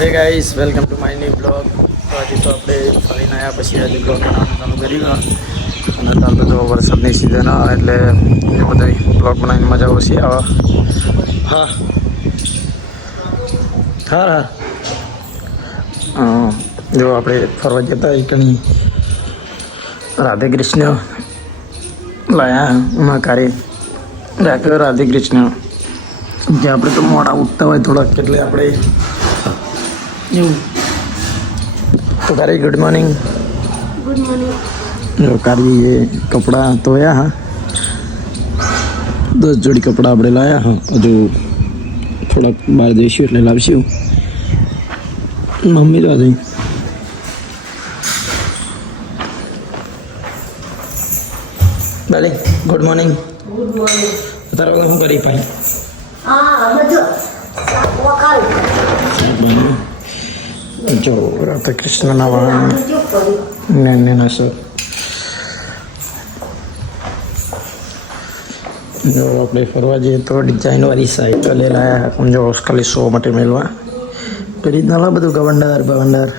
હે guys welcome to my new blog. તો આજે તો આપણે ફરીને આવ્યા પછી આજે બ્લોગ બનાવવાનું ચાલુ કર્યું. અને અત્યારે તો જો વરસાદની સિઝન આવે એટલે એ બધા બ્લોગ બનાવીને મજા ઓછી આવે. હા હા હા જો આપણે ફરવા જતા એકણી રાધે કૃષ્ણ લાયા એમાં કાર્ય રાખ્યો રાધે કૃષ્ણ. જે આપણે તો મોડા ઉઠતા હોય થોડાક એટલે આપણે એવું તો તારે ગુડ મોર્નિંગ. Good morning. जो कार्य ये कपड़ा धोया हाँ 10 जोड़ी कपड़ा આપણે લાયા હા. હજુ થોડાક બહાર જઈશું એટલે લાવશું. મમ્મી તો જઈ ભલે ગુડ મોર્નિંગ. Good morning. તારા વગર શું કરી પાઈ हाँ बजो वकाल જો રાધા કૃષ્ણના વાહન जो करी ને ના સર જો આપણે ફરવા જઈએ તો ડિઝાઇનવાળી સાયકલ એ લાયા સમજો ખાલી શો માટે મેળવા કરી ના બધું ગવંડાર બવંડાર.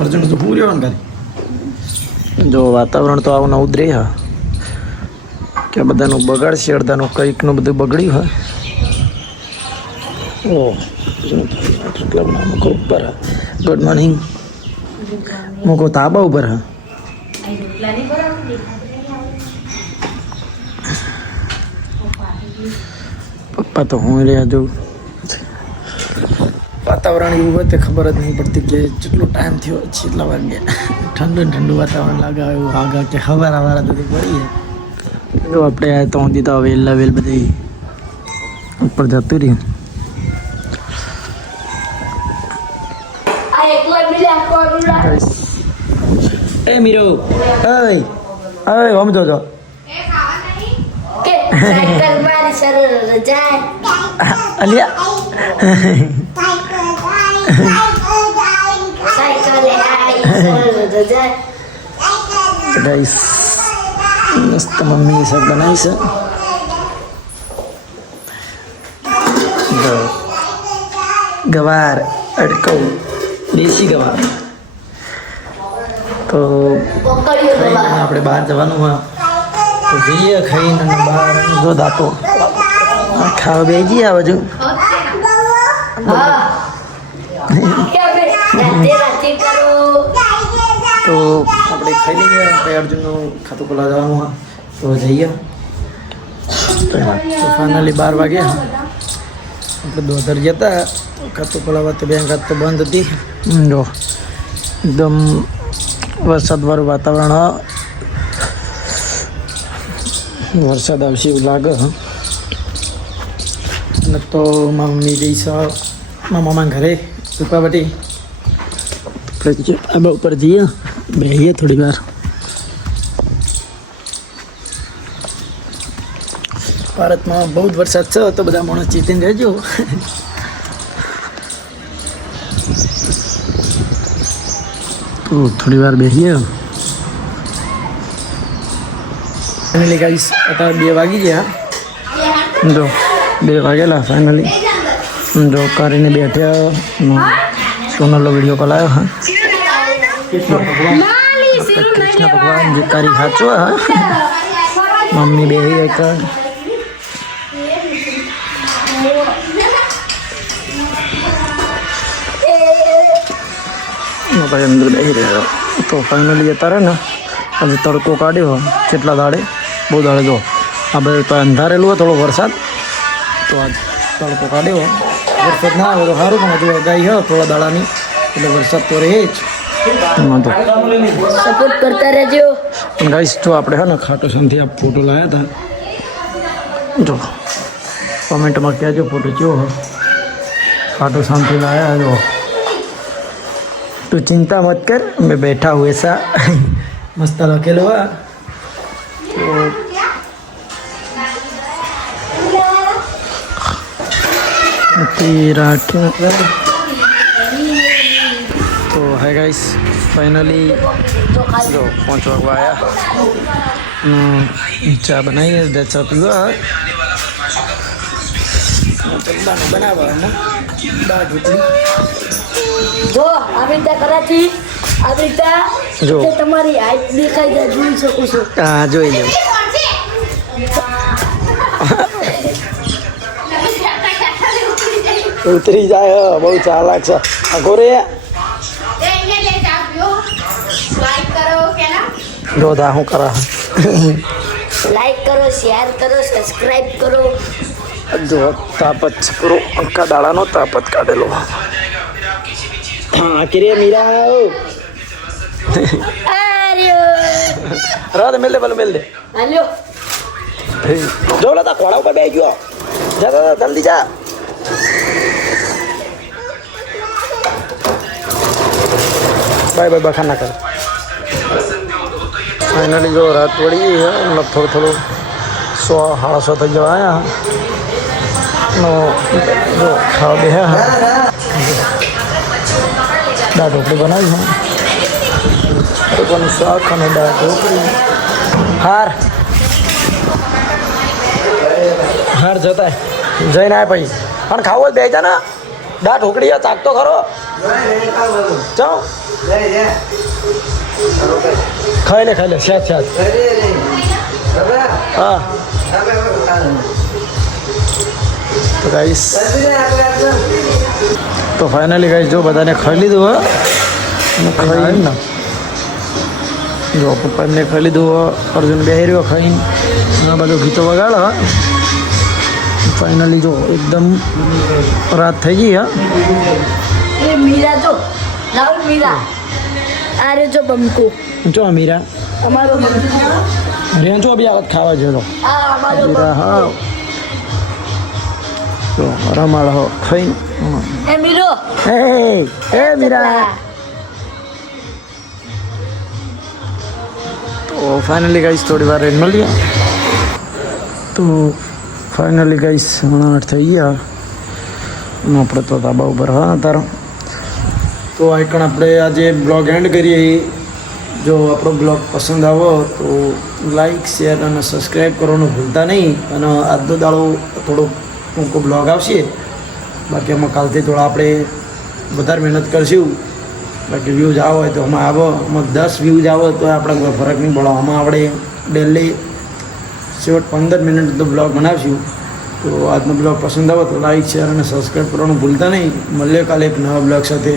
અર્જુન તો પૂર્યો ને કરી જો વાતાવરણ તો આવું નવું જ રહે હા કે બધાનું બગાડશે અડધાનું કંઈકનું બધું બગડ્યું હા. ઓ ક્લબના મૂકો ઉપર હા. ગુડ મોર્નિંગ મૂકો તાબા ઉપર હા. પપ્પા તો હું રહ્યા જો વાતાવરણ એવું હોય તે ખબર જ નહીં પડતી કે જેટલો ટાઈમ થયો છેલ્લા વાગ્યા ઠંડુ ઠંડુ વાતાવરણ લાગે એવું આગળ કે ખબર આવારા બધી પડી જો આપણે આ તો ઊંધી તો વેલ બધી ઉપર જતું રહ્યું. आ एक बार मिले आपको अनुराग એ મીરો ઓય ઓય ઓમ જો के साइकिल मारी सरल जाए અલિયા साइकिल आई सरल जाए ગાઈસ મસ્ત મમ્મી સબ બનાવી છે. જો ગવાર અડકવ દેશી ગવાર તો पकड़ियो ખાઈને बाबा આપણે બહાર જવાનું હોય તો જઈએ ખાઈને અને બહાર જો દાંતો ખાવા બે જઈએ આ બાજુ. हाँ क्या बे राते राते करो તો આપણે ખાઈ લઈએ. આપણે અર્જુનનું ખાતું ખોલા જવાનું હોય તો જઈએ. તો ફાઇનલી 12 વાગ્યા આપણે દોધર જતા તો ખાતું ખોલાવા તો બેંક હાથ તો બંધ હતી. જો એકદમ વરસાદવાળું વાતાવરણ વરસાદ આવશે એવું લાગે ને તો મારા મમ્મી જઈશ મારા મામા ઘરે રૂપાવટી આપણે આબા ઉપર જઈએ બેસીએ થોડી વાર. ભારતમાં બહુ જ વરસાદ છે તો બધા માણસ ચેતીને રહેજો. તો થોડી વાર બેસીએ. ફાઇનલી ગાઈસ અત્યારે 2 વાગી ગયા. જો 2 વાગેલા ફાઇનલી. જો કરીને બેઠ્યા સોનલનો વિડીયો કોલ આવ્યો હા. કૃષ્ણ ભગવાન જે તારી સાચો હા. મમ્મી બેસી હતા ભાઈ અંદર બેસી રહ્યો. તો ફાઇનલી અત્યારે ને આજે તડકો કાઢ્યો કેટલા દાડે બહુ દાડે જો આપણે તો અંધારેલું હોય થોડો વરસાદ તો આજ તડકો કાઢ્યો. વરસાદ ના આવે તો સારું પણ હજુ અગાઈ હોય થોડા દાડાની એટલે વરસાદ તો રહે જ એમાં તો. सपोर्ट करता रहो પણ ગાઈસ જો આપણે હે ને ખાટો શાંતિ આ ફોટો લાવ્યા હતા જો કોમેન્ટમાં કહેજો ફોટો કેવો હોય. ખાટો શાંતિ લાયા જો તું ચિંતા મત કર મેં बैठा हुए सा મસ્ત લખેલો હા. તો તેરા તો હે ગાઈસ ફાઇનલી જો ખાઈ જો 5 વાગવા આવ્યા ચા બનાવીએ ચા પીવા બનાવવા દાળ ઢોકળી જો આવી રીતે કરાથી આવી રીતે જો. જે તમારી હાઈટ દેખાઈ જાય જોઈ શકું છું. હા જોઈ લો ઉતરી જાય બહુ ચાલાક છે અઘોરે જોધા શું કરા લાઈક કરો, શેર કરો, સબસ્ક્રાઇબ કરો. જો તાપત પૂરો આખા દાડાનો તાપત કાઢેલો હા કિરે મીરા રાત મેલ દે પેલું મેલ દે હાલ્યો જો તા ખોડા ઉપર બે ગયો જા જલ્દી જા બાય બાય બખા ના કર ફાઇનલી જો રાત પડી ગઈ है मतलब થોડું 100-150 થઈ જવા આયા નો જો ખાવા બે હે દાળ ઢોકળી બનાવી છે પણ શાક અને દાળ ઢોકળી હાર જતા જઈને આય પછી પણ ખાવું જ બે જા ને દાળ ઢોકળી ચાકતો ખરો ચાલ ખાઈ લે શાક હા તો ગાઈસ તો ફાઇનલી ગાઈસ જો બધાને ખાઈ લીધું હે અને ખાઈ ને જો પપ્પા એમને ખાઈ લીધું અર્જુન બેહી રહ્યો ખાઈને આ બધું ગીતો વગાડો ફાઇનલી જો એકદમ રાત થઈ ગઈ હા એ મીરા જો રાહુલ મીરા આ રે જો બમકુ જો મીરા અમારો રેંચો બી આવત ખાવા જેલો આ અમારો મીરા હા તો રમાડ હો ખાઈ એ મીરો એ મીરા તો ફાઇનલી ગાઈસ થોડી વાર રહીને મળીએ તો ફાઇનલી ગાઈસ 8 થઈ ગયા અને આપણે તો ધાબા ઉપર હા તારો તો આઈકણ આપણે આજે બ્લોગ એન્ડ કરીએ જો આપણો બ્લોગ પસંદ આવો તો લાઈક શેર અને સબસ્ક્રાઈબ કરવાનું ભૂલતા નહીં અને આજનો દાડો થોડો ટૂંકો બ્લોગ આવશે બાકી આમાં કાલથી થોડા આપણે વધારે મહેનત કરશું બાકી વ્યૂઝ આવો હોય તો આમાં આવો આમાં 10 વ્યૂઝ આવો તો આપણે કોઈ ફરક નહીં પડે આમાં આપણે ડેલી છેવટ 15 મિનિટ તો બ્લોગ બનાવશું તો આજનો બ્લોગ પસંદ આવે તો લાઈક શેર અને સબસ્ક્રાઈબ કરવાનું ભૂલતા નહીં મળીએ કાલે એક નવા બ્લોગ સાથે